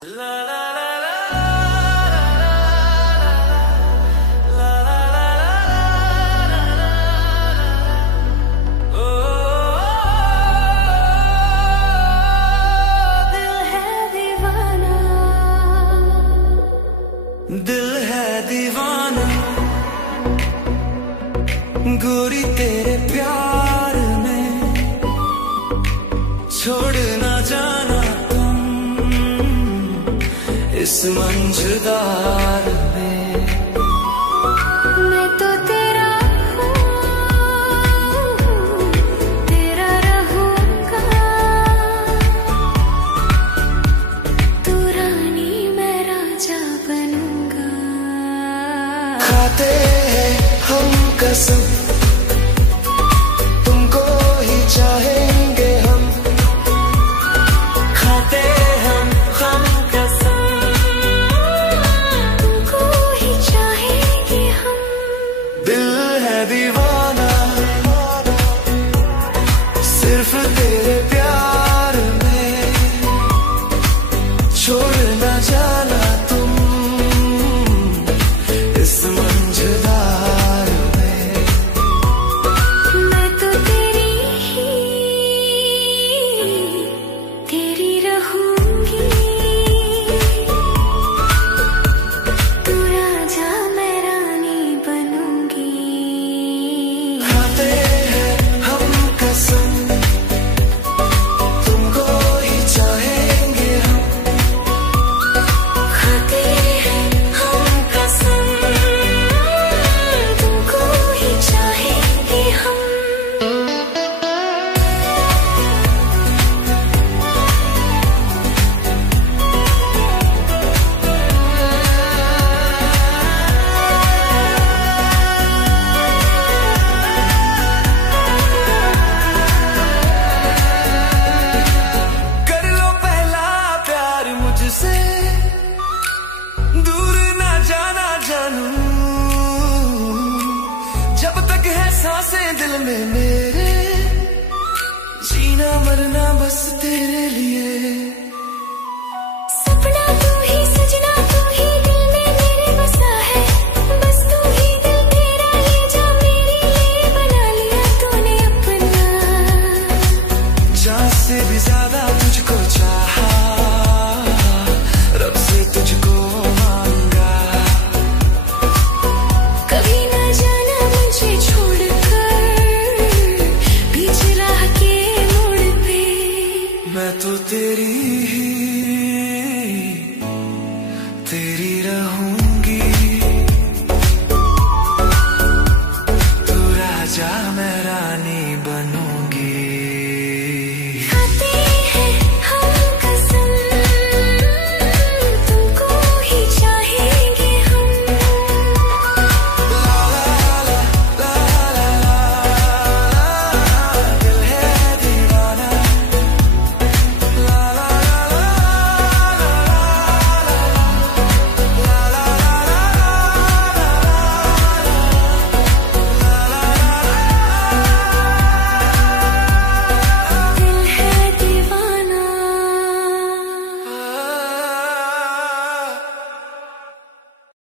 दिल है दीवाना गोरी तेरे प्यार में, छोड़ ना जाना तुम इस मंझदार में। मैं तो तेरा हूँ, तेरा रहूंगा, तू रानी मैं राजा बनूंगा। खाते हैं हम कसम, तुमको ही चाहेंगे हम। खाते हम कसम, तुमको ही चाहेंगे हम। दिल है दीवाना सिर्फ तेरे प्यार में, छोड़ ना जाना तुम इस मंझदार में। मैं तो तेरी ही तेरी रहूंगी, तू राजा मैं रानी बनूंगी। खाते हैं हम कसम, तुमको ही चाहेंगे हम। खाते हैं हम कसम, तुमको ही चाहेंगे हम। कर लो पहला प्यार मुझसे, दूर ना जाना जानू, जब तक है सांसें दिल में मेरे।